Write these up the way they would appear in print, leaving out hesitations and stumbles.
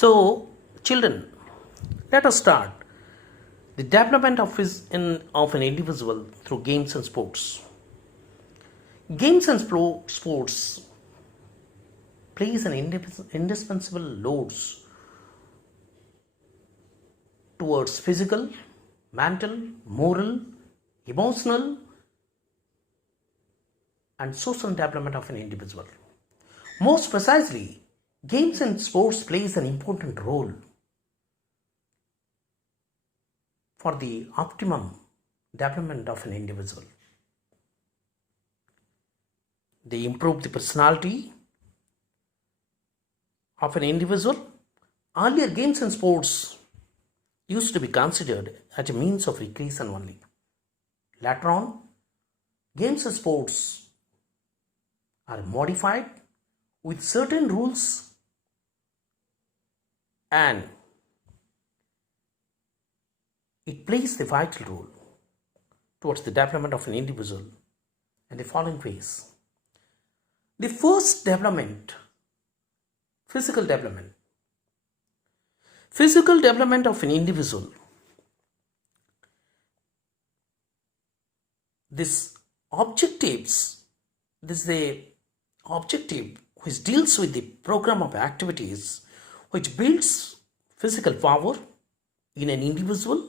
So, children, let us start the development of an individual through games and sports. Games and sports plays an indispensable loads towards physical, mental, moral, emotional, and social development of an individual. Most precisely, games and sports plays an important role for the optimum development of an individual. They improve the personality of an individual. Earlier, games and sports used to be considered as a means of recreation only. Later on, games and sports are modified with certain rules and it plays the vital role towards the development of an individual in the following ways. The first development, physical development. Physical development of an individual. This is the objective which deals with the program of activities which builds physical power in an individual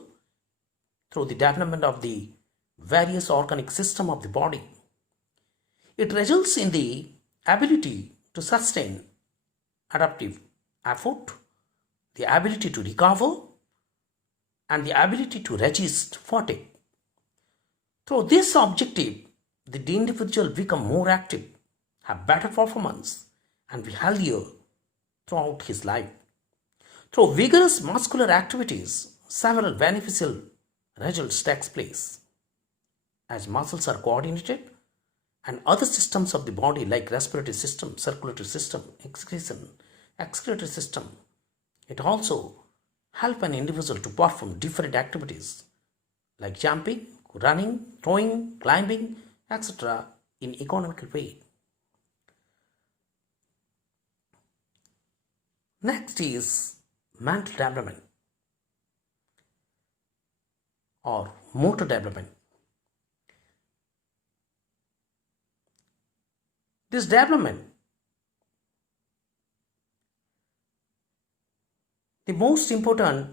through the development of the various organic system of the body. It results in the ability to sustain adaptive effort, the ability to recover, and the ability to resist fatigue. Through this objective, the individual become more active, have better performance, and be healthier throughout his life. Through vigorous muscular activities, several beneficial results takes place. As muscles are coordinated and other systems of the body like respiratory system, circulatory system, excretory system, it also helps an individual to perform different activities like jumping, running, throwing, climbing, etc. in economical way. Next is mental development or motor development. This development, the most important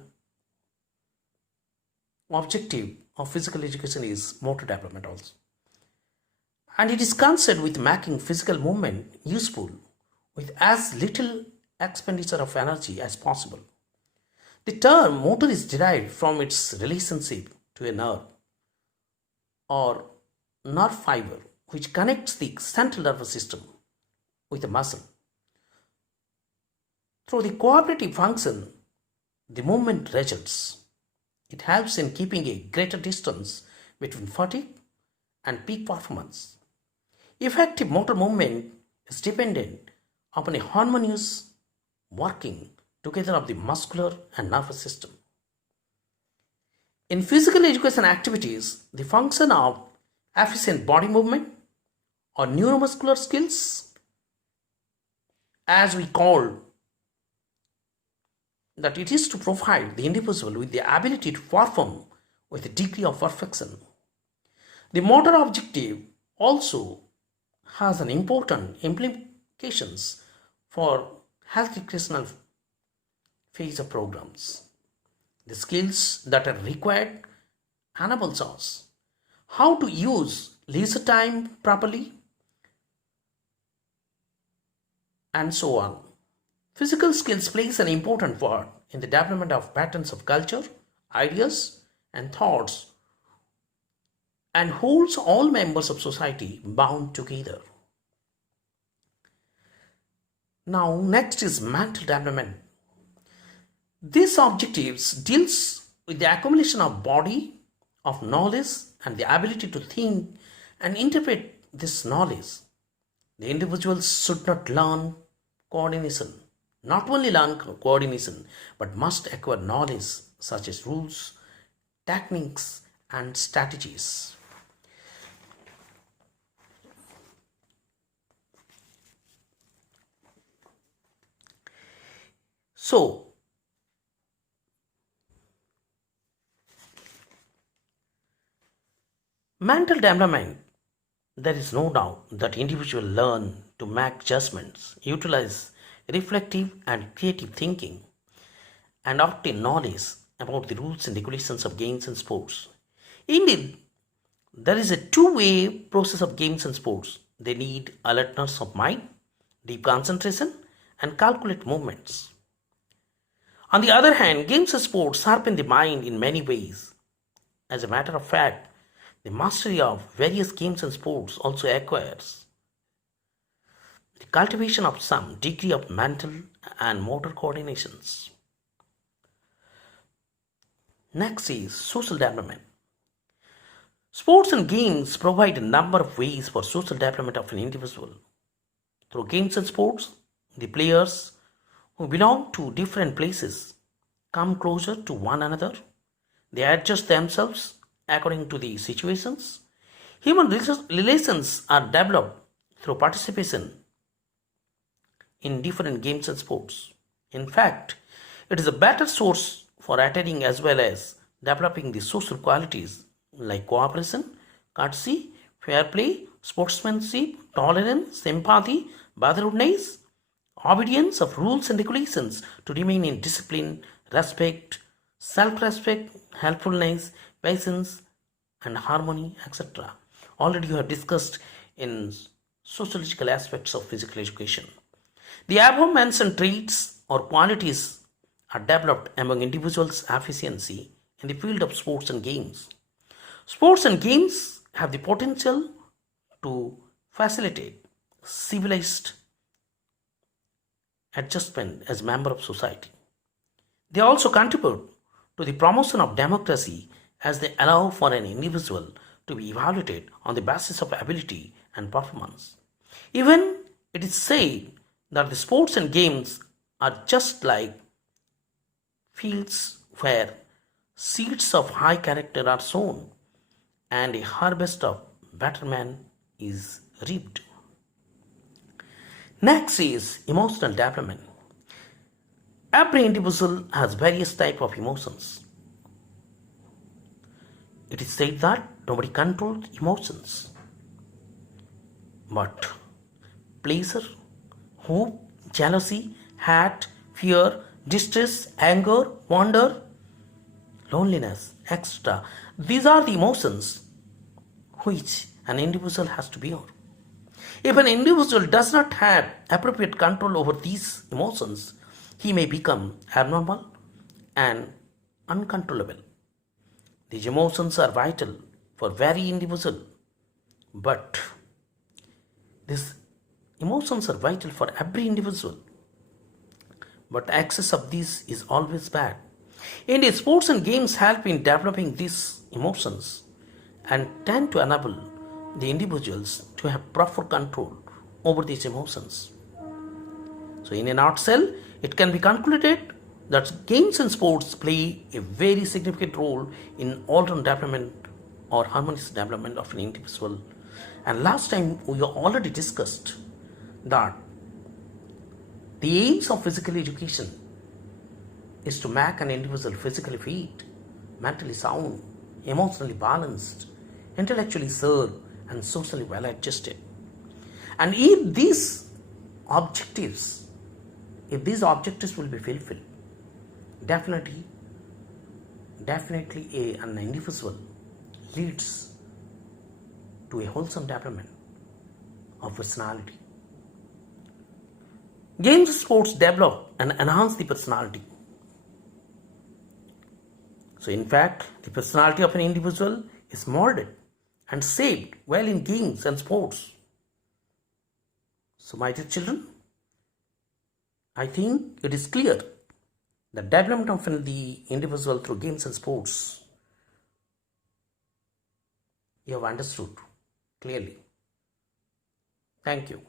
objective of physical education is motor development also. And it is concerned with making physical movement useful with as little expenditure of energy as possible. The term motor is derived from its relationship to a nerve or nerve fiber which connects the central nervous system with a muscle. Through the cooperative function, the movement results. It helps in keeping a greater distance between fatigue and peak performance. Effective motor movement is dependent upon a harmonious working together of the muscular and nervous system. In physical education activities, the function of efficient body movement or neuromuscular skills, as we call that, it is to provide the individual with the ability to perform with a degree of perfection. The motor objective also has an important implications for health recreational phase of programs. The skills that are required enables us how to use leisure time properly and so on. Physical skills plays an important part in the development of patterns of culture, ideas, and thoughts and holds all members of society bound together. Now, next is mental development. These objectives deals with the accumulation of body of knowledge and the ability to think and interpret this knowledge. The individuals should not learn coordination, not only learn coordination, but must acquire knowledge such as rules, techniques, and strategies. So, mental development, there is no doubt that individuals learn to make judgments, utilize reflective and creative thinking, and obtain knowledge about the rules and regulations of games and sports. Indeed, there is a two-way process of games and sports. They need alertness of mind, deep concentration, and calculate movements. On the other hand, games and sports sharpen the mind in many ways. As a matter of fact, the mastery of various games and sports also acquires the cultivation of some degree of mental and motor coordinations. Next is social development. Sports and games provide a number of ways for social development of an individual. Through games and sports, the players who belong to different places come closer to one another. They adjust themselves according to the situations. Human relations are developed through participation in different games and sports. In fact, it is a better source for attaining as well as developing the social qualities like cooperation, courtesy, fair play, sportsmanship, tolerance, sympathy, brotherhoodness, obedience of rules and regulations to remain in discipline, respect, self-respect, helpfulness, patience, and harmony, etc. Already you have discussed in sociological aspects of physical education. The above mentioned traits or qualities are developed among individuals' efficiency in the field of sports and games. Sports and games have the potential to facilitate civilized adjustment as member of society. They also contribute to the promotion of democracy as they allow for an individual to be evaluated on the basis of ability and performance. Even it is said that the sports and games are just like fields where seeds of high character are sown and a harvest of better men is reaped. Next is emotional development. Every individual has various types of emotions. It is said that nobody controls emotions, but pleasure, hope, jealousy, hate, fear, distress, anger, wonder, loneliness, etc. These are the emotions which an individual has to bear. If an individual does not have appropriate control over these emotions, he may become abnormal and uncontrollable. These emotions are vital for every individual, but these emotions are vital for every individual. But excess of these is always bad. Indeed, sports and games help in developing these emotions and tend to enable the individuals to have proper control over these emotions. So, in a nutshell, it can be concluded that games and sports play a very significant role in all-round development or harmonious development of an individual. And last time we already discussed that the aims of physical education is to make an individual physically fit, mentally sound, emotionally balanced, intellectually served, and socially well adjusted. And if these objectives will be fulfilled, definitely an individual leads to a wholesome development of personality. Games and sports develop and enhance the personality. So in fact, the personality of an individual is molded and shaped well in games and sports. So my dear children, I think it is clear the development of the individual through games and sports you have understood clearly. Thank you.